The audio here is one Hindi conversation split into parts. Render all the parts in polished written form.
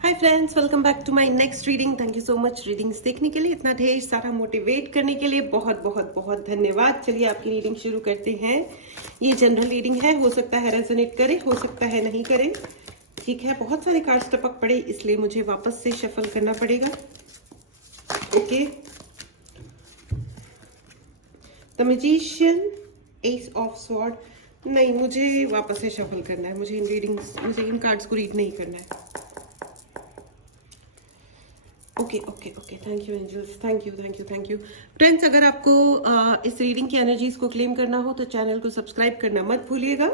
Hi friends, welcome back to my next reading. Thank you so much readings देखने के लिए, इतना ढेर सारा मोटिवेट करने के लिए बहुत बहुत बहुत धन्यवाद। चलिए आपकी रीडिंग शुरू करते हैं। ये जनरल रीडिंग है, हो सकता है रेजोनेट करे, हो सकता है नहीं करे। ठीक है, बहुत सारे कार्ड्स टपक पड़े इसलिए मुझे वापस से शफल करना पड़ेगा। Okay, the magician, S of sword. नहीं, मुझे वापस से शफल करना है। मुझे इन कार्ड्स को रीड नहीं करना है। Okay okay okay, thank you angels, thank you thank you thank you. Friends, अगर आपको इस रीडिंग की एनर्जीज को क्लेम करना हो तो चैनल को सब्सक्राइब करना मत भूलिएगा।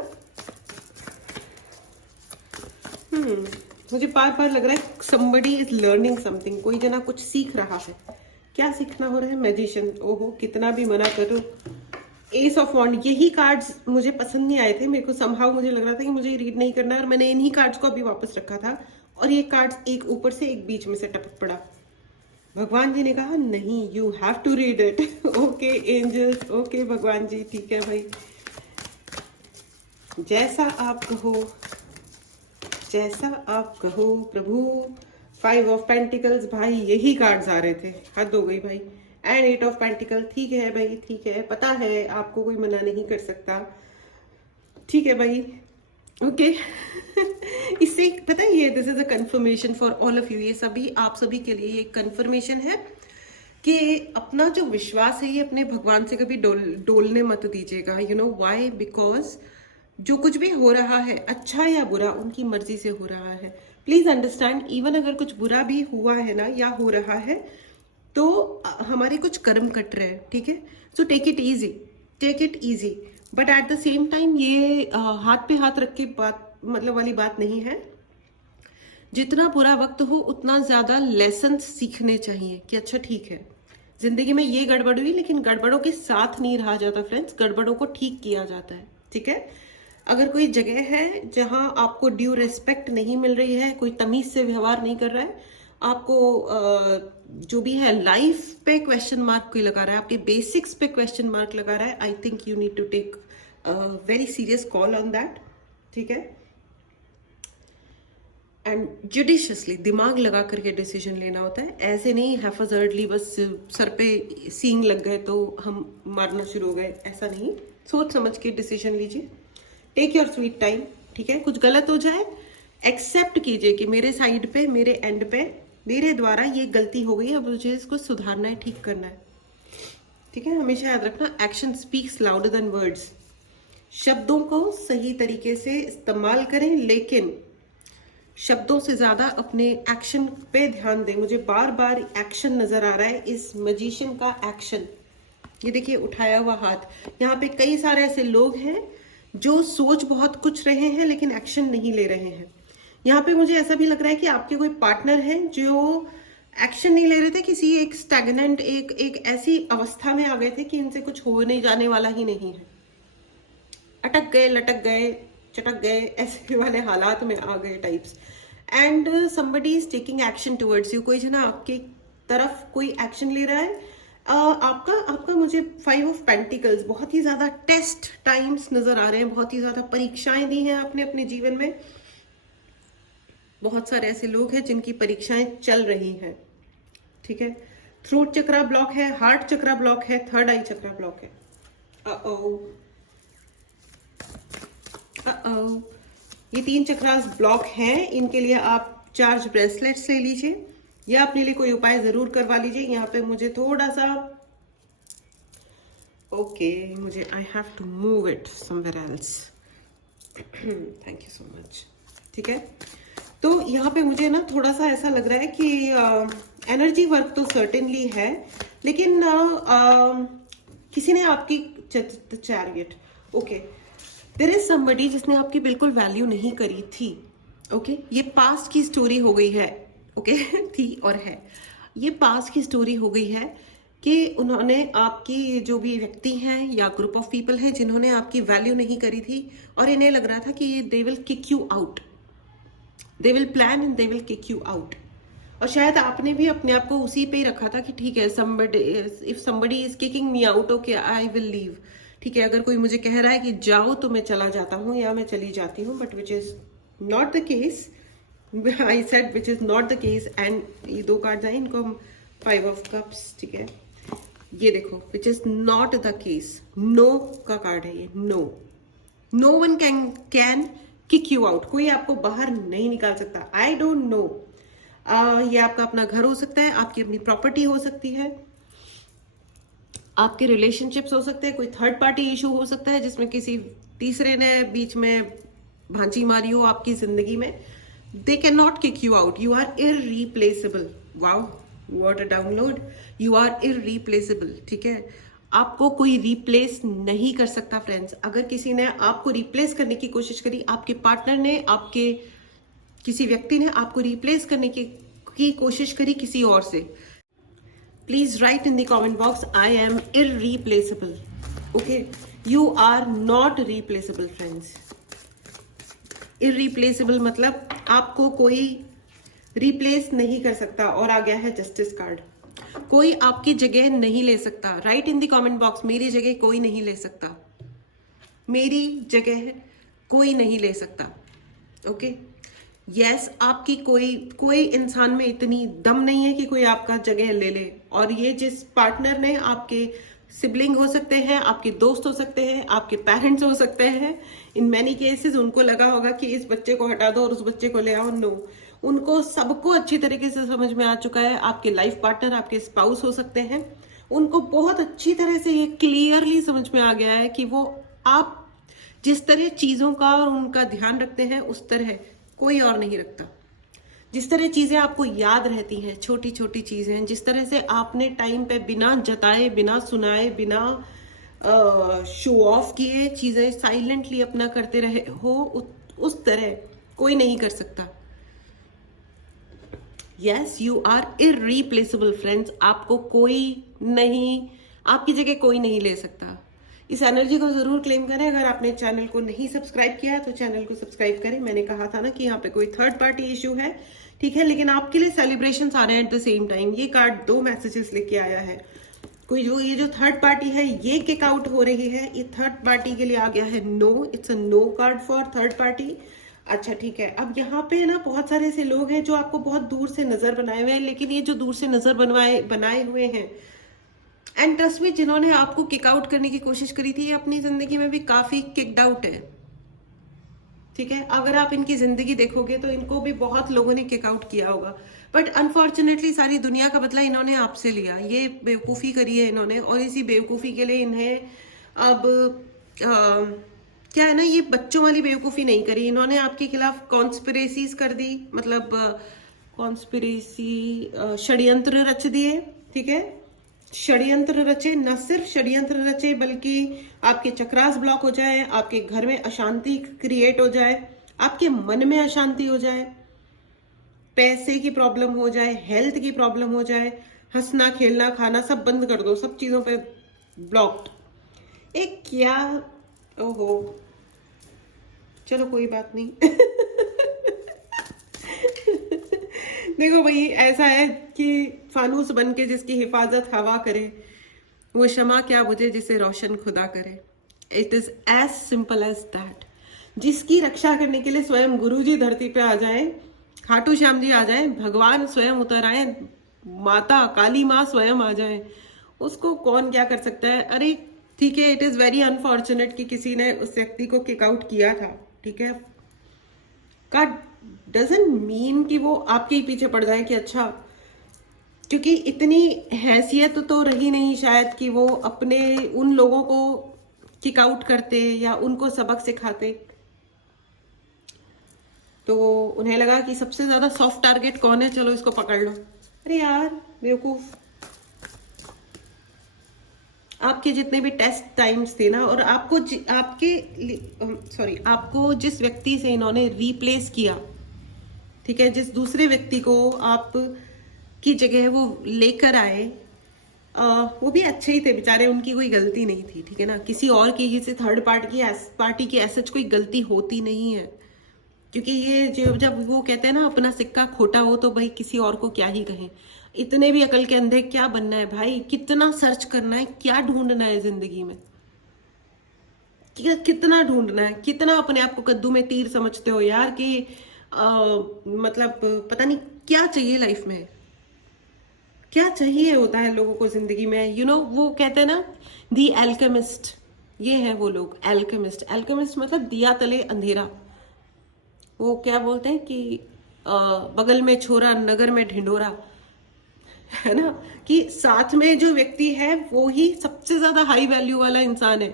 मुझे बार बार लग रहा है somebody इज लर्निंग समथिंग, कोई जना कुछ सीख रहा है। क्या सीखना हो रहा है? मैजिशियन। ओहो, कितना भी मना करो। एस ऑफ वॉन्ड, यही कार्ड्स मुझे पसंद नहीं आए थे। मेरे को समहाउ मुझे लग रहा था कि मुझे रीड नहीं करना है और मैंने इन्हीं कार्ड्स को अभी वापस रखा था और ये कार्ड्स एक ऊपर से एक बीच में से टपक पड़ा। भगवान जी ने कहा नहीं, you have to read it. Okay angels, okay भगवान जी, ठीक है भाई, जैसा आप कहो, जैसा आप कहो प्रभु। 5 ऑफ पेंटिकल्स, भाई यही कार्ड्स आ रहे थे, हद हो गई भाई। एंड 8 ऑफ पेंटिकल, ठीक है भाई, ठीक है, पता है आपको कोई मना नहीं कर सकता, ठीक है भाई। ओके इससे पता है, ये this is a confirmation for all of you. ये सभी आप सभी के लिए ये कंफर्मेशन है कि अपना जो विश्वास है ये अपने भगवान से कभी डोलने मत दीजिएगा। You know why? बिकॉज जो कुछ भी हो रहा है, अच्छा या बुरा, उनकी मर्जी से हो रहा है। प्लीज अंडरस्टैंड, इवन अगर कुछ बुरा भी हुआ है ना या हो रहा है तो हमारे कुछ कर्म कट रहे हैं, ठीक है? So take it easy, take it easy, but at the same time ये हाथ पे हाथ रख के बात मतलब वाली बात नहीं है। जितना बुरा वक्त हो उतना ज्यादा लेसन सीखने चाहिए कि अच्छा ठीक है, जिंदगी में ये गड़बड़ हुई, लेकिन गड़बड़ों के साथ नहीं रहा जाता फ्रेंड्स, गड़बड़ों को ठीक किया जाता है, ठीक है? अगर कोई जगह है जहां आपको ड्यू रिस्पेक्ट नहीं मिल रही है, कोई तमीज से व्यवहार नहीं कर रहा है, आपको जो भी है लाइफ पे क्वेश्चन मार्क कोई लगा रहा है, आपके बेसिक्स पे क्वेश्चन मार्क लगा रहा है, I think you need to take very serious call on that, ठीक है? एंड जुडिशियसली, दिमाग लगा करके डिसीजन लेना होता है, ऐसे नहीं हैफजर्डली बस सर पे सींग लग गए तो हम मारना शुरू हो गए, ऐसा नहीं। सोच समझ के डिसीजन लीजिए, टेक योर स्वीट टाइम, ठीक है? कुछ गलत हो जाए एक्सेप्ट कीजिए कि मेरे साइड पे, मेरे एंड पे, मेरे द्वारा ये गलती हो गई, अब मुझे इसको सुधारना है, ठीक करना है, ठीक है? हमेशा याद रखना, action speaks louder than words. शब्दों को सही तरीके से इस्तेमाल करें, लेकिन शब्दों से ज्यादा अपने एक्शन पे ध्यान दें। मुझे बार बार एक्शन नजर आ रहा है, इस मैजिशियन का एक्शन। ये देखिए उठाया हुआ हाथ, यहाँ पे कई सारे ऐसे लोग हैं जो सोच बहुत कुछ रहे हैं लेकिन एक्शन नहीं ले रहे हैं। यहाँ पे मुझे ऐसा भी लग रहा है कि आपके कोई पार्टनर हैं जो एक्शन नहीं ले रहे थे, किसी एक स्टैग्नेंट, एक ऐसी अवस्था में आ गए थे कि इनसे कुछ हो नहीं जाने वाला ही नहीं है, अटक गए, लटक गए, चटक गए, ऐसे वाले हालात में आ गए types. And somebody is taking action towards you, कोई जो ना आपके तरफ कोई एक्शन ले रहा है। आपका मुझे 5 ऑफ पेंटिकल्स, बहुत ही ज्यादा टेस्ट टाइम्स नजर आ रहे हैं, बहुत ही ज्यादा परीक्षाएं दी हैं आपने अपने जीवन में। बहुत सारे ऐसे लोग हैं जिनकी परीक्षाएं चल रही हैं, ठीक है? थ्रोट चक्रा ब्लॉक है, हार्ट चक्रा ब्लॉक है, थर्ड आई चक्रा ब्लॉक है। ये 3 चक्रास ब्लॉक हैं, इनके लिए आप चार्ज ब्रेसलेट्स ले लीजिए या अपने लिए कोई उपाय जरूर करवा लीजिए। यहाँ पे मुझे थोड़ा सा ओके, मुझे I have to move it somewhere else. Thank you so much, ठीक है? तो यहाँ पे मुझे ना थोड़ा सा ऐसा लग रहा है कि एनर्जी वर्क तो सर्टेनली है, लेकिन किसी ने आपकी chariot, okay, there is somebody जिसने आपकी बिल्कुल वैल्यू नहीं करी थी, ओके? ये पास्ट की स्टोरी हो गई है, ओके? थी और है, ये पास्ट की स्टोरी हो गई है कि उन्होंने आपकी, जो भी व्यक्ति हैं या ग्रुप ऑफ पीपल हैं जिन्होंने आपकी वैल्यू नहीं करी थी और इन्हें लग रहा था कि they will kick you out, they will plan and they will kick you out. और शायद आपने भी अपने आप को उसी पे ही रखा था कि ठीक है, if somebody is kicking me out, okay I will leave, ठीक है? अगर कोई मुझे कह रहा है कि जाओ तो मैं चला जाता हूँ या मैं चली जाती हूँ, but which is not the case. I said which is not the case, and ये दो कार्ड्स आए, इनको हम 5 ऑफ कप्स, ठीक है, ये देखो which is not the case, no का कार्ड है ये, no, no one can kick you out, कोई आपको बाहर नहीं निकाल सकता। आई डोंट नो, ये आपका अपना घर हो सकता है, आपकी अपनी प्रॉपर्टी हो सकती है, आपके रिलेशनशिप्स हो सकते हैं, कोई थर्ड पार्टी इशू हो सकता है जिसमें किसी तीसरे ने बीच में भांजी मारी हो आपकी जिंदगी में। They can not kick you out, you are irreplaceable. Wow, what a download, you are irreplaceable, ठीक है, आपको कोई रिप्लेस नहीं कर सकता फ्रेंड्स। अगर किसी ने आपको रिप्लेस करने की कोशिश करी, आपके पार्टनर ने, आपके किसी व्यक्ति ने आपको रिप्लेस करने की कोशिश करी किसी और से, please write in the comment box, I am irreplaceable. Okay, you are not replaceable friends. Irreplaceable मतलब आपको कोई रिप्लेस नहीं कर सकता। और आ गया है जस्टिस कार्ड, कोई आपकी जगह नहीं ले सकता। Right in the comment box, मेरी जगह कोई नहीं ले सकता, मेरी जगह कोई नहीं ले सकता। ओके, यस, आपकी कोई इंसान में इतनी दम नहीं है कि कोई आपका जगह ले ले। और ये जिस पार्टनर ने, आपके सिबलिंग हो सकते हैं, आपके दोस्त हो सकते हैं, आपके पेरेंट्स हो सकते हैं, इन मैनी केसेस उनको लगा होगा कि इस बच्चे को हटा दो और उस बच्चे को ले आओ। नो, उनको सबको अच्छी तरीके से समझ में आ चुका है। आपके लाइफ पार्टनर, आपके स्पाउस हो सकते हैं, उनको बहुत अच्छी तरह से ये क्लियरली समझ में आ गया है कि वो आप जिस तरह चीजों का और उनका ध्यान रखते हैं उस तरह कोई और नहीं रखता। जिस तरह चीजें आपको याद रहती हैं, छोटी छोटी चीजें, जिस तरह से आपने टाइम पे बिना जताए, बिना सुनाए, बिना शो ऑफ किए चीजें साइलेंटली अपना करते रहे हो, उस तरह कोई नहीं कर सकता। Yes, you are irreplaceable friends, आपको कोई नहीं, आपकी जगह कोई नहीं ले सकता। इस एनर्जी को जरूर क्लेम करें। अगर आपने चैनल को नहीं सब्सक्राइब किया तो चैनल को सब्सक्राइब करें। मैंने कहा था ना कि यहाँ पे कोई थर्ड पार्टी इशू है, ठीक है, लेकिन आपके लिए सेलिब्रेशन आ रहे हैं एट द सेम टाइम। ये कार्ड 2 मैसेजेस लेके आया है। कोई ये जो थर्ड पार्टी है ये किक आउट हो रही है, ये थर्ड पार्टी के लिए आ गया है no, it's a no card for third party. अच्छा, ठीक है, अब यहाँ पे ना बहुत सारे ऐसे लोग हैं जो आपको बहुत दूर से नजर बनाए हुए हैं, लेकिन ये जो दूर से नजर बनाए हुए हैं, एंड ट्रस्ट मी, जिन्होंने आपको किक आउट करने की कोशिश करी थी, अपनी जिंदगी में भी काफी किक्ड आउट है, ठीक है। अगर आप इनकी जिंदगी देखोगे तो इनको भी बहुत लोगों ने किक आउट किया होगा, बट अनफॉर्चुनेटली सारी दुनिया का बदला इन्होंने आपसे लिया। ये बेवकूफी करी है इन्होंने, और इसी बेवकूफी के लिए इन्हें अब क्या है ना, ये बच्चों वाली बेवकूफी नहीं करी इन्होंने, आपके खिलाफ कॉन्स्पिरेसीज कर दी, मतलब कॉन्स्पिरेसी, षड्यंत्र रच दिए, ठीक है, षड्यंत्र रचे, न सिर्फ षड्यंत्र रचे बल्कि आपके चक्रास ब्लॉक हो जाए, आपके घर में अशांति क्रिएट हो जाए, आपके मन में अशांति हो जाए, पैसे की प्रॉब्लम हो जाए, हेल्थ की प्रॉब्लम हो जाए, हंसना खेलना खाना सब बंद कर दो, सब चीजों पे ब्लॉक्ड। एक क्या, ओहो, चलो कोई बात नहीं। देखो भाई, ऐसा है कि फानूस बन के जिसकी हिफाजत हवा करे, वो शमा क्या बुझे जिसे रोशन खुदा करे। It is as simple as that. जिसकी रक्षा करने के लिए स्वयं गुरुजी धरती पे आ जाए, खाटू श्याम जी आ जाए, भगवान स्वयं उतर आए, माता काली माँ स्वयं आ जाए, उसको कौन क्या कर सकता है। अरे ठीक है, इट इज वेरी अनफॉर्चुनेट कि किसी ने उस व्यक्ति को किक आउट किया था, ठीक है, का डजंट मीन कि वो आपके ही पीछे पड़ जाए कि अच्छा, क्योंकि इतनी हैसियत तो रही नहीं शायद कि वो अपने उन लोगों को किक आउट करते या उनको सबक सिखाते। तो उन्हें लगा कि सबसे ज्यादा सॉफ्ट टारगेट कौन है, चलो इसको पकड़ लो। अरे यार बेवकूफ, आपके जितने भी टेस्ट टाइम्स थे ना, और आपको आपको जिस व्यक्ति से इन्होंने रिप्लेस किया, ठीक है, जिस दूसरे व्यक्ति को आप की जगह वो लेकर आए, वो भी अच्छे ही थे बेचारे, उनकी कोई गलती नहीं थी, ठीक है ना। किसी और की, किसी थर्ड पार्टी की ऐसा कोई गलती होती नहीं है, क्योंकि ये जब वो कहते हैं ना अपना सिक्का खोटा हो तो भाई किसी और को क्या ही कहें। इतने भी अकल के अंधे क्या बनना है भाई, कितना सर्च करना है, क्या ढूंढना है जिंदगी में, कितना ढूंढना है, कितना अपने आप को कद्दू में तीर समझते हो यार कि मतलब पता नहीं क्या चाहिए लाइफ में, क्या चाहिए होता है लोगों को जिंदगी में। वो कहते हैं ना दी एल्केमिस्ट, ये है वो लोग एल्केमिस्ट। एल्केमिस्ट मतलब दिया तले अंधेरा। वो क्या बोलते हैं कि बगल में छोरा नगर में ढिंडोरा, है ना, कि साथ में जो व्यक्ति है वो ही सबसे ज्यादा हाई वैल्यू वाला इंसान है,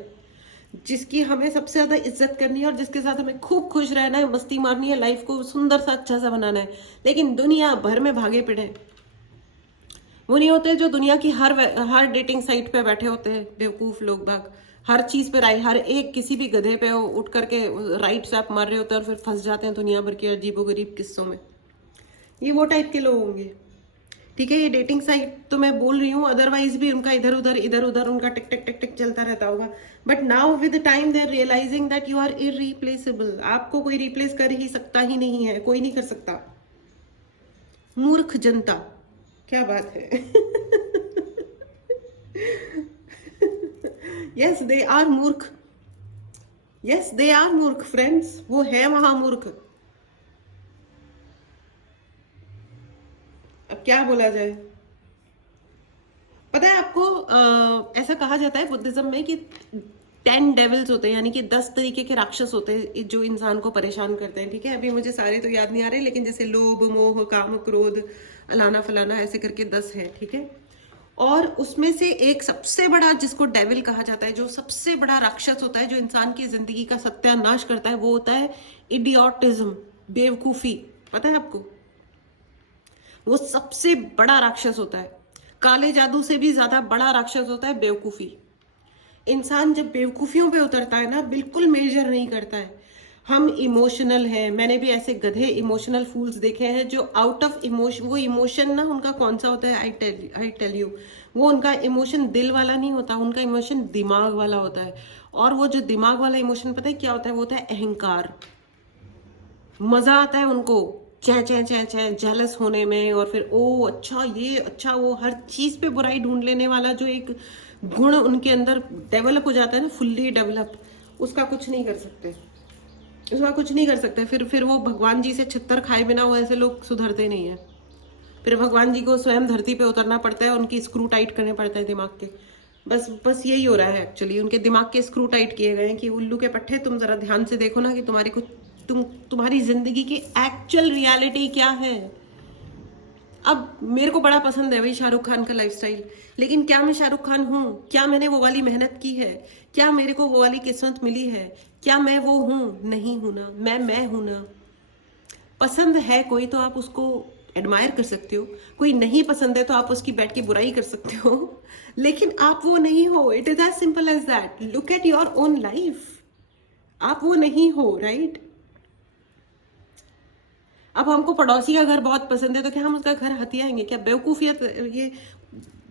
जिसकी हमें सबसे ज्यादा इज्जत करनी है और जिसके साथ हमें खूब खुश रहना है, मस्ती मारनी है, लाइफ को सुंदर सा अच्छा सा बनाना है। लेकिन दुनिया भर में भागे पिड़े वो नहीं होते जो दुनिया की हर डेटिंग साइट पे बैठे होते हैं बेवकूफ लोग बाग, हर चीज पे हर एक किसी भी गधे पे उठ करके राइट स्वैप मार रहे होते हैं और फिर फंस जाते हैं दुनिया भर के अजीबोगरीब किस्सों में। ये वो टाइप के लोग होंगे, ठीक है। ये डेटिंग साइट तो मैं बोल रही हूँ, अदरवाइज भी उनका इधर उधर उनका टिक टिक टिक टिक चलता रहता होगा। But now with time they are realizing that you are irreplaceable. आपको कोई रिप्लेस कर ही सकता ही नहीं है, कोई नहीं कर सकता। मूर्ख जनता, क्या बात है। यस दे आर मूर्ख, यस दे आर मूर्ख फ्रेंड्स, वो है महामूर्ख। अब क्या बोला जाए। पता है आपको, ऐसा कहा जाता है बुद्धिज्म में कि 10 डेविल्स होते हैं, यानी कि 10 तरीके के राक्षस होते हैं जो इंसान को परेशान करते हैं, ठीक है। अभी मुझे सारे तो याद नहीं आ रहे, लेकिन जैसे लोभ मोह काम क्रोध अलाना फलाना ऐसे करके 10 है, ठीक है। और उसमें से एक सबसे बड़ा जिसको डेविल कहा जाता है, जो सबसे बड़ा राक्षस होता है जो इंसान की जिंदगी का सत्यानाश करता है, वो होता है इडियोटिज्म, बेवकूफी। पता है आपको, वो सबसे बड़ा राक्षस होता है। काले जादू से भी ज्यादा बड़ा राक्षस होता है बेवकूफी। इंसान जब बेवकूफियों पे उतरता है ना, बिल्कुल मेजर नहीं करता है। हम इमोशनल हैं, मैंने भी ऐसे गधे इमोशनल फूल्स देखे हैं जो आउट ऑफ इमोशन, वो इमोशन ना उनका कौन सा होता है, आई टेल यू, वो उनका इमोशन दिल वाला नहीं होता, उनका इमोशन दिमाग वाला होता है। और वो जो दिमाग वाला इमोशन पता है क्या होता है, वो होता है अहंकार। मजा आता है उनको चै चै चै चै जेलस होने में, और फिर ओ अच्छा ये अच्छा वो, हर चीज पे बुराई ढूंढ लेने वाला जो एक गुण उनके अंदर डेवलप हो जाता है ना, फुल्ली डेवलप, उसका कुछ नहीं कर सकते, उसका कुछ नहीं कर सकते। फिर वो भगवान जी से छित्तर खाए बिना वो ऐसे लोग सुधरते नहीं है। फिर भगवान जी को स्वयं धरती पे उतरना पड़ता है, उनकी स्क्रू टाइट करने पड़ते हैं दिमाग के। बस यही हो रहा है एक्चुअली, उनके दिमाग के स्क्रू टाइट किए गए हैं कि उल्लू के पट्टे, तुम जरा ध्यान से देखो ना कि तुम्हारी जिंदगी की एक्चुअल रियलिटी क्या है। अब मेरे को बड़ा पसंद है भाई शाहरुख खान का लाइफस्टाइल, लेकिन क्या मैं शाहरुख खान हूँ? क्या मैंने वो वाली मेहनत की है? क्या मेरे को वो वाली किस्मत मिली है? क्या मैं वो हूँ? नहीं हूं ना, मैं हूं ना। पसंद है कोई तो आप उसको एडमायर कर सकते हो, कोई नहीं पसंद है तो आप उसकी बैठ के बुराई कर सकते हो, लेकिन आप वो नहीं हो। It is as simple as that. Look at your own life, आप वो नहीं हो, राइट? अब हमको पड़ोसी का घर बहुत पसंद है तो क्या हम उसका घर हथियाएंगे? क्या बेवकूफियत, ये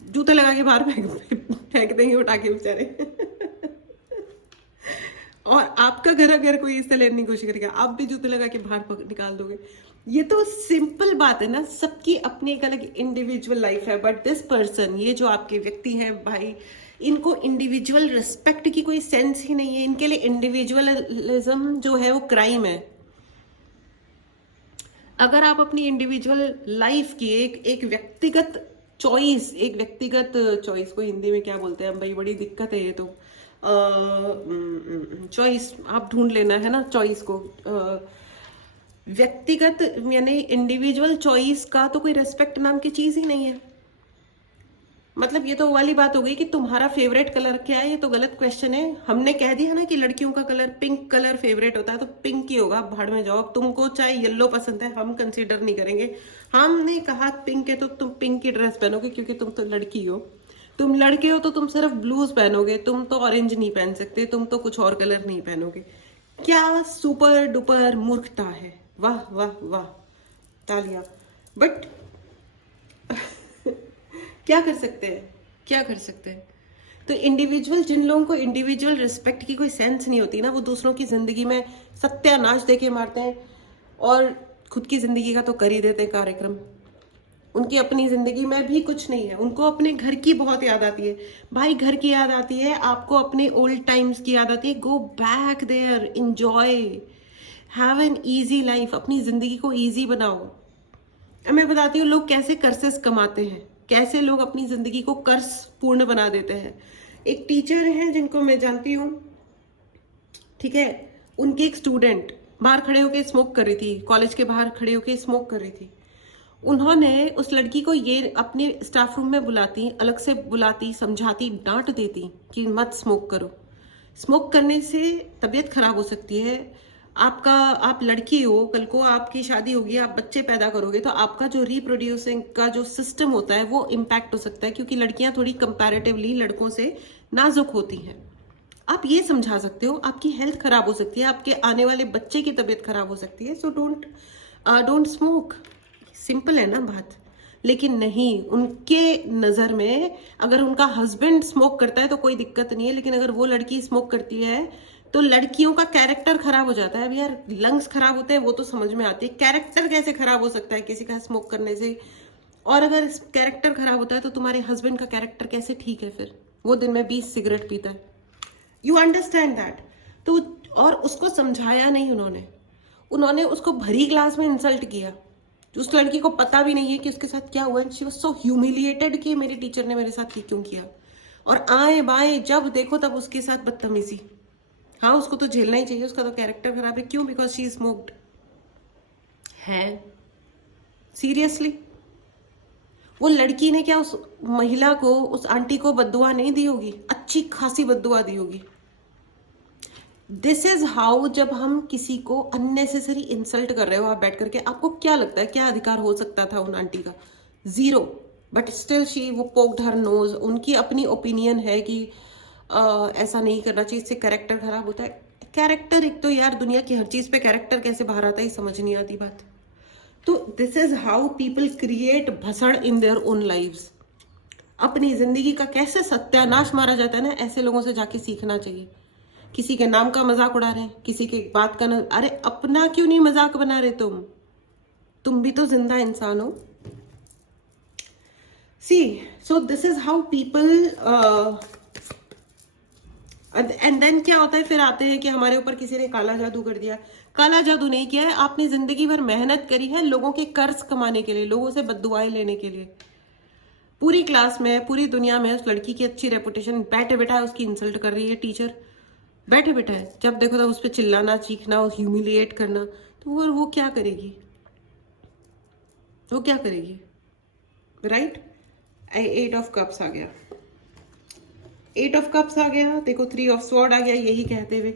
जूते लगा के बाहर फेंक देंगे उठा के बेचारे। और आपका घर अगर कोई इससे लेने की कोशिश करेगा, आप भी जूते लगा के बाहर निकाल दोगे। ये तो सिंपल बात है ना, सबकी अपनी एक अलग इंडिविजुअल लाइफ है। बट दिस पर्सन, ये जो आपके व्यक्ति हैं भाई, इनको इंडिविजुअल रिस्पेक्ट की कोई सेंस ही नहीं है। इनके लिए इंडिविजुअलिज्म जो है वो क्राइम है। अगर आप अपनी इंडिविजुअल लाइफ की एक व्यक्तिगत चॉइस को हिंदी में क्या बोलते हैं भाई, बड़ी दिक्कत है ये तो। चॉइस आप ढूंढ लेना है ना, चॉइस को। व्यक्तिगत यानी इंडिविजुअल चॉइस का तो कोई रेस्पेक्ट नाम की चीज ही नहीं है। मतलब ये तो वाली बात हो गई कि तुम्हारा फेवरेट कलर क्या है, ये तो गलत क्वेश्चन है। हमने कह दिया ना कि लड़कियों का कलर पिंक कलर फेवरेट होता है, तो पिंक ही होगा, भाड़ में जाओ। तुमको चाहे येलो पसंद है, हम कंसीडर नहीं करेंगे। हमने कहा पिंक है तो तुम पिंक की ड्रेस पहनोगे, क्योंकि तुम तो लड़की हो। तुम लड़के हो तो तुम सिर्फ ब्लूज पहनोगे, तुम तो ऑरेंज नहीं पहन सकते, तुम तो कुछ और कलर नहीं पहनोगे। क्या सुपर डुपर मूर्खता है, वाह वाह वाह, तालियां। बट क्या कर सकते हैं, क्या कर सकते हैं? तो इंडिविजुअल, जिन लोगों को इंडिविजुअल रिस्पेक्ट की कोई सेंस नहीं होती ना, वो दूसरों की जिंदगी में सत्यानाश देके मारते हैं और खुद की जिंदगी का तो कर ही देते हैं कार्यक्रम। उनकी अपनी जिंदगी में भी कुछ नहीं है। उनको अपने घर की बहुत याद आती है भाई, घर की याद आती है, आपको अपने ओल्ड टाइम्स की याद आती है। Go back there, enjoy, have an easy life, अपनी जिंदगी को ईजी बनाओ। अब मैं बताती हूँ लोग कैसे कर्सेस कमाते हैं, कैसे लोग अपनी जिंदगी को कर्स पूर्ण बना देते हैं। एक टीचर है जिनको मैं जानती हूँ, ठीक है, उनकी एक स्टूडेंट बाहर खड़े होके स्मोक कर रही थी, कॉलेज के बाहर खड़े होके स्मोक कर रही थी। उन्होंने उस लड़की को ये अपने स्टाफ रूम में बुलाती, अलग से बुलाती, समझाती, डांट देती कि मत स्मोक करो। स्मोक करने से तबीयत खराब हो सकती है आपका, आप लड़की हो, कल को आपकी शादी होगी, आप बच्चे पैदा करोगे तो आपका जो रिप्रोड्यूसिंग का जो सिस्टम होता है वो इम्पैक्ट हो सकता है, क्योंकि लड़कियां थोड़ी कंपैरेटिवली लड़कों से नाजुक होती हैं। आप ये समझा सकते हो, आपकी हेल्थ खराब हो सकती है, आपके आने वाले बच्चे की तबीयत खराब हो सकती है, सो डोंट स्मोक। सिंपल है ना बात। लेकिन नहीं, उनके नजर में अगर उनका हस्बैंड स्मोक करता है तो कोई दिक्कत नहीं है, लेकिन अगर वो लड़की स्मोक करती है तो लड़कियों का कैरेक्टर खराब हो जाता है। अब यार लंग्स खराब होते हैं वो तो समझ में आती है, कैरेक्टर कैसे खराब हो सकता है किसी का स्मोक करने से? और अगर कैरेक्टर खराब होता है तो तुम्हारे हस्बैंड का कैरेक्टर कैसे ठीक है फिर? वो दिन में 20 सिगरेट पीता है। You understand that? तो और उसको समझाया नहीं उन्होंने उसको भरी क्लास में इंसल्ट किया। उस लड़की को पता भी नहीं है कि उसके साथ क्या हुआ। शी वाज सो ह्यूमिलिएटेड कि मेरे टीचर ने मेरे साथ ये क्यों किया। और आए बाएं जब देखो तब उसके साथ बदतमीजी। हाँ, उसको तो झेलना ही चाहिए, उसका तो कैरेक्टर खराब है। क्यों? बिकॉज शी स्मोक्ड है। सीरियसली, वो लड़की ने क्या उस महिला को, उस आंटी को बद्दुआ नहीं दी होगी? अच्छी खासी बद्दुआ दी होगी। दिस इज हाउ, जब हम किसी को अननेसेसरी इंसल्ट कर रहे हो आप बैठ करके, आपको क्या लगता है क्या अधिकार हो सकता था उन आंटी का? जीरो। बट स्टिल शी वो पोक्ड हर नोज। उनकी अपनी ओपिनियन है कि ऐसा नहीं करना चाहिए, इससे कैरेक्टर खराब होता है। कैरेक्टर, एक तो यार दुनिया की हर चीज पे कैरेक्टर कैसे बाहर आता है समझ नहीं आती बात। तो this is how people create भसड़ इन देयर ओन लाइव्स। अपनी जिंदगी का कैसे सत्यानाश मारा जाता है ना, ऐसे लोगों से जाके सीखना चाहिए। किसी के नाम का मजाक उड़ा रहे हैं, किसी के बात का अरे अपना क्यों नहीं मजाक बना रहे? तुम भी तो जिंदा इंसान हो। See, so this is how people and then क्या होता है, फिर आते हैं कि हमारे ऊपर किसी ने काला जादू कर दिया। काला जादू नहीं किया है, आपने जिंदगी भर मेहनत करी है लोगों के कर्ज कमाने के लिए, लोगों से बद्दुआएं लेने के लिए। पूरी क्लास में, पूरी दुनिया में उस लड़की की अच्छी रेपुटेशन, बैठे बैठा है उसकी इंसल्ट कर रही है टीचर, बैठे बैठा है। जब देखो तो उस पर चिल्लाना, चीखना, ह्यूमिलिएट करना, तो वो क्या करेगी? वो क्या करेगी? राइट? 8 ऑफ कप्स आ गया, 8 ऑफ कप्स आ गया, देखो 3 ऑफ स्वॉर्ड आ गया। यही कहते हुए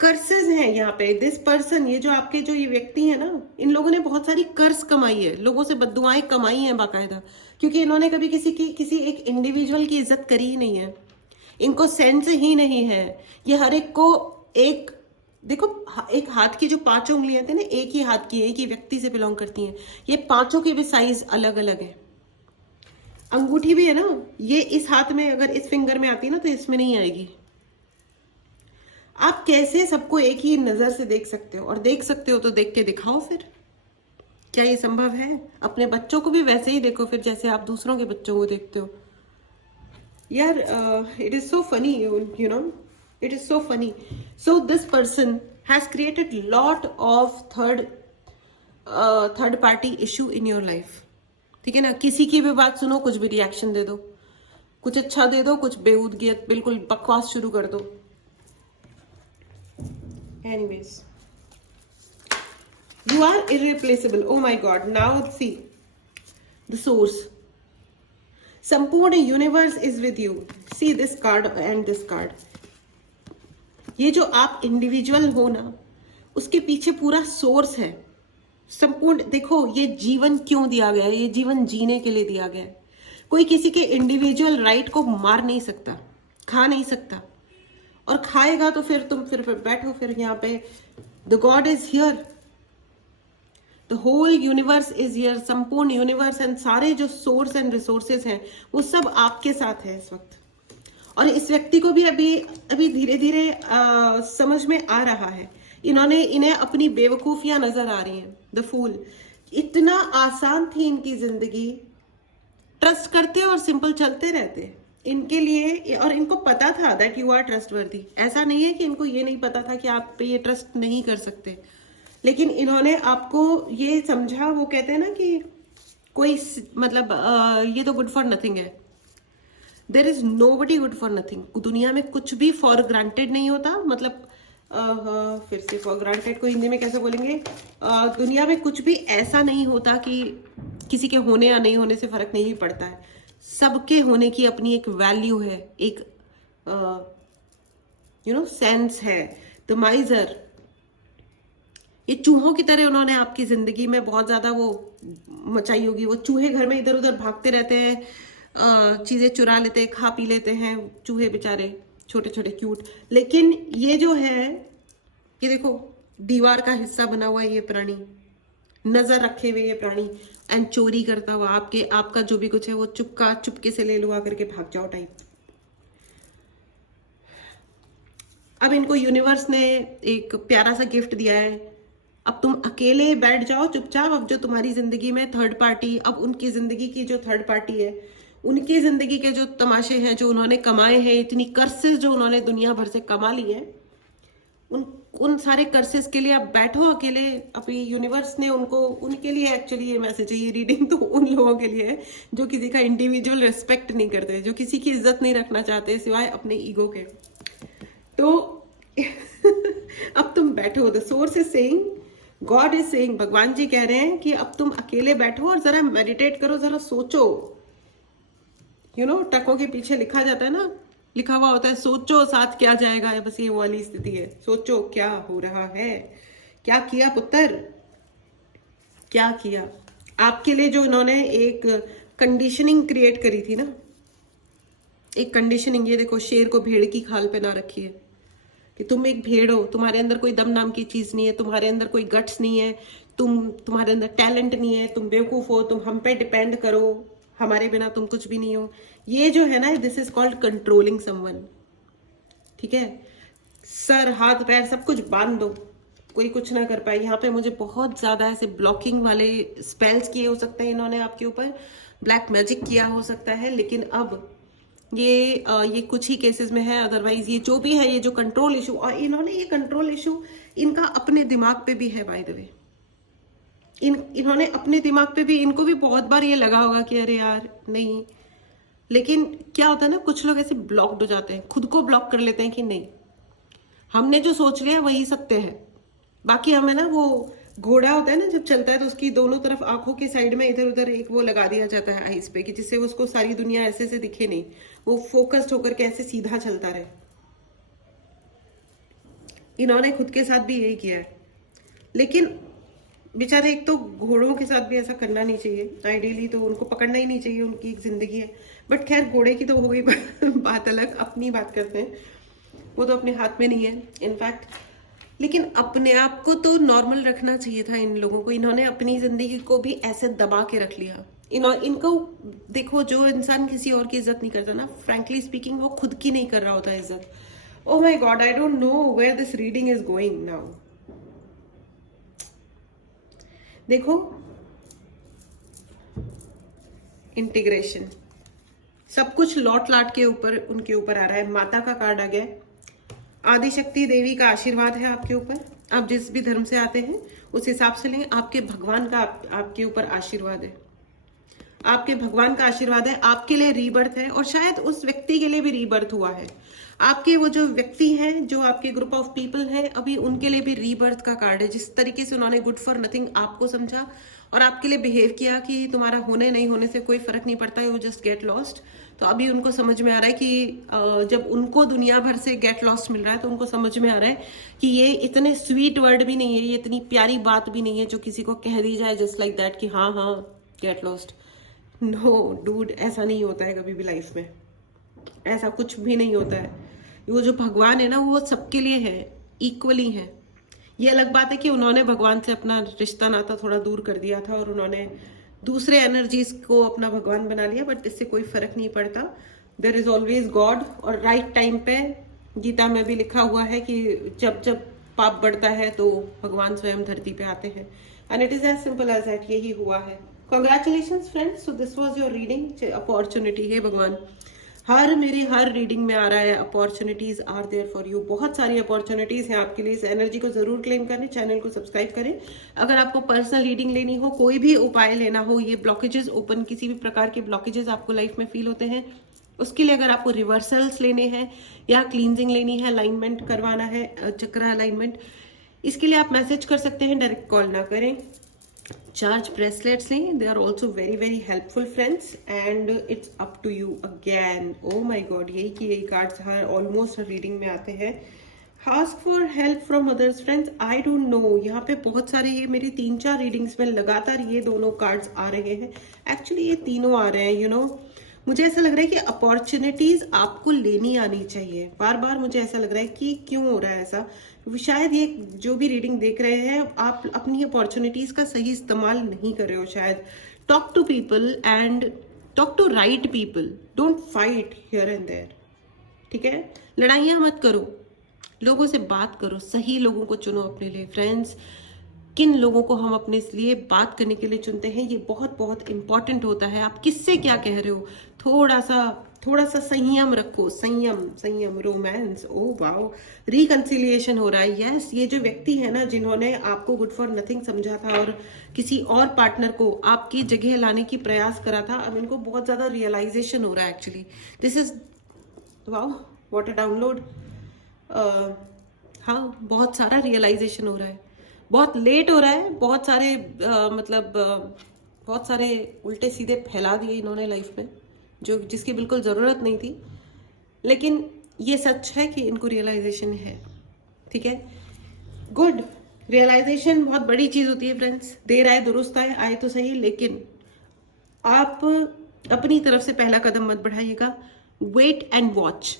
कर्सेस हैं यहाँ पे। दिस पर्सन, ये जो आपके जो ये व्यक्ति है ना, इन लोगों ने बहुत सारी कर्स कमाई है, लोगों से बद्दुआएं कमाई हैं बाकायदा, क्योंकि इन्होंने कभी किसी एक इंडिविजुअल की इज्जत करी ही नहीं है। इनको सेंस ही नहीं है। ये हर एक को एक, देखो एक हाथ की जो 5 उंगलियां थी ना, एक ही हाथ की, एक ही व्यक्ति से बिलोंग करती हैं। ये 5 की भी साइज अलग अलग है। अंगूठी भी है ना, ये इस हाथ में अगर इस फिंगर में आती है ना तो इसमें नहीं आएगी। आप कैसे सबको एक ही नजर से देख सकते हो? और देख सकते हो तो देख के दिखाओ फिर। क्या ये संभव है? अपने बच्चों को भी वैसे ही देखो फिर जैसे आप दूसरों के बच्चों को देखते हो। यार it is so funny, you know, it is so funny. So this person has created lot of third party issue in your life. ठीक है ना? किसी की भी बात सुनो, कुछ भी रिएक्शन दे दो, कुछ अच्छा दे दो, कुछ बेहूदगियत, बिल्कुल बकवास शुरू कर दो। Anyways, you are irreplaceable. Oh my God! Now see the source. संपूर्ण universe is with you. See this card and this card. ये जो आप इंडिविजुअल हो ना, उसके पीछे पूरा सोर्स है। संपूर्ण, देखो ये जीवन क्यों दिया गया है? ये जीवन जीने के लिए दिया गया है। कोई किसी के इंडिविजुअल राइट को मार नहीं सकता, खा नहीं सकता, और खाएगा तो फिर तुम फिर बैठो फिर यहाँ पे। The god is here, the whole universe is here. संपूर्ण यूनिवर्स एंड सारे जो सोर्स एंड रिसोर्सेज हैं वो सब आपके साथ है इस वक्त। और इस व्यक्ति को भी अभी धीरे धीरे समझ में आ रहा है। इन्हें अपनी बेवकूफियां नजर आ रही हैं। द फूल, इतना आसान थी इनकी जिंदगी, ट्रस्ट करते और सिंपल चलते रहते इनके लिए। और इनको पता था दैट यू आर ट्रस्टवर्दी। ऐसा नहीं है कि इनको ये नहीं पता था कि आप पे ये ट्रस्ट नहीं कर सकते। लेकिन इन्होंने आपको ये समझा, वो कहते हैं ना कि कोई मतलब ये तो गुड फॉर नथिंग है। There is nobody good for nothing. दुनिया में कुछ भी फॉर ग्रांटेड नहीं होता। मतलब फिर से फॉर ग्रांटेड को हिंदी में कैसे बोलेंगे? दुनिया में कुछ भी ऐसा नहीं होता कि किसी के होने या नहीं होने से फर्क नहीं पड़ता है। सबके होने की अपनी एक वैल्यू है, एक सेंस है। द माइजर, ये चूहों की तरह उन्होंने आपकी जिंदगी में बहुत ज्यादा वो मचाई होगी। वो चूहे घर में इधर उधर भागते रहते हैं, चीजें चुरा लेते हैं, खा पी लेते हैं चूहे बेचारे, छोटे छोटे क्यूट। लेकिन ये जो है, ये देखो दीवार का हिस्सा बना हुआ है ये प्राणी, नजर रखे हुए ये प्राणी, एंड चोरी करता हुआ आपका जो भी कुछ है वो चुपके से ले लो आकर के भाग जाओ टाइप। अब इनको यूनिवर्स ने एक प्यारा सा गिफ्ट दिया है। अब तुम अकेले बैठ जाओ चुपचाप। अब जो तुम्हारी जिंदगी में थर्ड पार्टी, अब उनकी जिंदगी की जो थर्ड पार्टी है, उनकी जिंदगी के जो तमाशे हैं जो उन्होंने कमाए हैं, इतनी कर्सेस जो उन्होंने दुनिया भर से कमा ली हैं, उन सारे कर्सेस के लिए अब बैठो अकेले। अभी यूनिवर्स ने उनके लिए एक्चुअली ये मैसेज है, ये रीडिंग तो उन लोगों के लिए है जो किसी का इंडिविजुअल रिस्पेक्ट नहीं करते, जो किसी की इज्जत नहीं रखना चाहते सिवाय अपने ईगो के। तो अब तुम बैठो। The source is saying, God is saying, भगवान जी कह रहे हैं कि अब तुम अकेले बैठो और जरा मेडिटेट करो, जरा सोचो। टकों के पीछे लिखा जाता है ना, लिखा हुआ होता है सोचो साथ क्या जाएगा। बस ये वाली स्थिति है। सोचो क्या हो रहा है, क्या किया पुत्र, क्या किया। आपके लिए जो इन्होंने एक कंडीशनिंग क्रिएट करी थी ना, एक कंडीशनिंग, ये देखो शेर को भेड़ की खाल पे ना रखी है कि तुम एक भेड़ हो, तुम्हारे अंदर कोई दम नाम की चीज नहीं है, तुम्हारे अंदर कोई गट्स नहीं है, तुम्हारे अंदर टैलेंट नहीं है, तुम बेवकूफ हो, तुम हम पे डिपेंड करो, हमारे बिना तुम कुछ भी नहीं हो। ये जो है ना, this is called controlling someone. ठीक है, सर हाथ पैर सब कुछ बांध दो, कोई कुछ ना कर पाए। यहाँ पे मुझे बहुत ज्यादा ऐसे ब्लॉकिंग वाले स्पेल्स किए हो सकते हैं इन्होंने आपके ऊपर, ब्लैक मैजिक किया हो सकता है। लेकिन अब ये कुछ ही केसेस में है, अदरवाइज ये जो भी है, ये जो कंट्रोल इशू, और इन्होंने ये कंट्रोल इशू इनका अपने दिमाग पे भी है बाय द वे। इन्होंने अपने दिमाग पे भी, इनको भी बहुत बार ये लगा होगा कि अरे यार नहीं। लेकिन क्या होता है ना, कुछ लोग ऐसे ब्लॉक्ड हो जाते हैं, खुद को ब्लॉक कर लेते हैं कि नहीं, हमने जो सोच लिया वही सत्य है। बाकी हमें ना, वो घोड़ा होता है ना जब चलता है तो उसकी दोनों तरफ आंखों के साइड में इधर उधर एक वो लगा दिया जाता है आइस पे, कि जिससे उसको सारी दुनिया ऐसे से दिखे नहीं, वो फोकस्ड होकर के ऐसे सीधा चलता रहे। इन्होंने खुद के साथ भी यही किया है। लेकिन बेचारे, एक तो घोड़ों के साथ भी ऐसा करना नहीं चाहिए, आइडियली तो उनको पकड़ना ही नहीं चाहिए, उनकी एक जिंदगी है। बट खैर, घोड़े की तो हो गई बात अलग, अपनी बात करते हैं, वो तो अपने हाथ में नहीं है इनफैक्ट। लेकिन अपने आप को तो नॉर्मल रखना चाहिए था इन लोगों को। इन्होंने अपनी जिंदगी को भी ऐसे दबा के रख लिया। इनको देखो, जो इंसान किसी और की इज्जत नहीं करता ना, फ्रैंकली स्पीकिंग वो खुद की नहीं कर रहा होता इज्जत। Oh my god, I don't know where this reading is going now. देखो, इंटीग्रेशन, सब कुछ लौट लाट के ऊपर उनके ऊपर आ रहा है। माता का कार्ड आ गया, आदिशक्ति देवी का आशीर्वाद है आपके ऊपर। आप जिस भी धर्म से आते हैं उस हिसाब से लें, आपके भगवान का आपके ऊपर आशीर्वाद है। आपके भगवान का आशीर्वाद है, आपके लिए रीबर्थ है, और शायद उस व्यक्ति के लिए भी रीबर्थ हुआ है। आपके वो जो व्यक्ति हैं, जो आपके ग्रुप ऑफ पीपल हैं, अभी उनके लिए भी रीबर्थ का कार्ड है। जिस तरीके से उन्होंने गुड फॉर नथिंग आपको समझा और आपके लिए बिहेव किया कि तुम्हारा होने नहीं होने से कोई फर्क नहीं पड़ता, यू जस्ट गेट लॉस्ट, तो अभी उनको समझ में आ रहा है कि जब उनको दुनिया भर से गेट लॉस्ट मिल रहा है तो उनको समझ में आ रहा है कि ये इतने स्वीट वर्ड भी नहीं है, ये इतनी प्यारी बात भी नहीं है जो किसी को कह दी जाए जस्ट लाइक दैट कि हाँ हाँ गेट लॉस्ट। नो डूड, ऐसा नहीं होता है कभी भी लाइफ में, ऐसा कुछ भी नहीं होता है। वो जो भगवान है ना, वो सबके लिए है, इक्वली है। ये अलग बात है कि उन्होंने भगवान से अपना रिश्ता नाता थोड़ा दूर कर दिया था और उन्होंने दूसरे एनर्जीज को अपना भगवान बना लिया, बट इससे कोई फर्क नहीं पड़ता। देयर इज ऑलवेज गॉड, और राइट टाइम पे गीता में भी लिखा हुआ है कि जब जब पाप बढ़ता है तो भगवान स्वयं धरती पे आते हैं, and it is as simple as that. यही हुआ है। Congratulations friends, so this was your reading opportunity है भगवान। मेरी हर रीडिंग में आ रहा है opportunities are there for you. बहुत सारी अपॉर्चुनिटीज हैं आपके लिए। इस एनर्जी को जरूर क्लेम करें, चैनल को सब्सक्राइब करें। अगर आपको पर्सनल रीडिंग लेनी हो, कोई भी उपाय लेना हो, ये ब्लॉकेजेस ओपन, किसी भी प्रकार के ब्लॉकेजेस आपको लाइफ में फील होते हैं, उसके लिए अगर आपको रिवर्सल्स लेने हैं या क्लींजिंग लेनी है, अलाइनमेंट करवाना है, चक्र अलाइनमेंट, इसके लिए आप मैसेज कर सकते हैं, डायरेक्ट कॉल ना करें। चार्ज ब्रेसलेट्स लें, they are also very very helpful friends, and it's up to you again. Oh my god, यही कार्ड्स ऑलमोस्ट रीडिंग में आते हैं। Ask for help from others friends, I don't know, यहाँ पे बहुत सारे, ये मेरी 3-4 रीडिंग्स में लगातार ये दोनों कार्ड्स आ रहे हैं। एक्चुअली ये तीनों आ रहे हैं, यू नो। मुझे ऐसा लग रहा है कि अपॉर्चुनिटीज आपको लेनी आनी चाहिए। बार बार मुझे ऐसा लग रहा है कि क्यों हो रहा है ऐसा। शायद ये जो भी रीडिंग देख रहे हैं, आप अपनी अपॉर्चुनिटीज का सही इस्तेमाल नहीं कर रहे हो शायद। Talk to people and talk to right people, don't fight here and there, ठीक है? लड़ाइयाँ मत करो, लोगों से बात करो, सही लोगों को चुनो अपने लिए। फ्रेंड्स, किन लोगों को हम अपने लिए बात करने के लिए चुनते हैं, ये बहुत बहुत इंपॉर्टेंट होता है। आप किससे क्या कह रहे हो, थोड़ा सा संयम रखो, संयम। रोमांस, ओ वाओ, रिकंसिलिएशन हो रहा है। यस, ये जो व्यक्ति है ना, जिन्होंने आपको गुड फॉर नथिंग समझा था और किसी और पार्टनर को आपकी जगह लाने की प्रयास करा था, अब इनको बहुत ज्यादा रियलाइजेशन हो रहा है। Actually this is wow, what a download. हाँ, बहुत सारा रियलाइजेशन हो रहा है, बहुत लेट हो रहा है। बहुत सारे बहुत सारे उल्टे सीधे फैला दिए इन्होंने लाइफ में, जो जिसकी बिल्कुल ज़रूरत नहीं थी। लेकिन ये सच है कि इनको रियलाइजेशन है, ठीक है? गुड। रियलाइजेशन बहुत बड़ी चीज़ होती है फ्रेंड्स। देर आए दुरुस्त आए तो सही, लेकिन आप अपनी तरफ से पहला कदम मत बढ़ाइएगा। Wait and watch.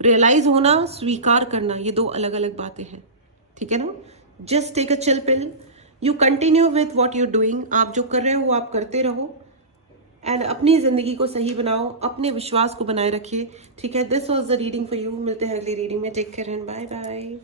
रियलाइज होना, स्वीकार करना, ये दो अलग अलग बातें हैं, ठीक है ना? Just take a chill pill, you continue with what you doing. आप जो कर रहे हो वो आप करते रहो, एंड अपनी जिंदगी को सही बनाओ, अपने विश्वास को बनाए रखिए, ठीक है? This was the reading for you. मिलते हैं अगली रीडिंग में। Take care and bye bye.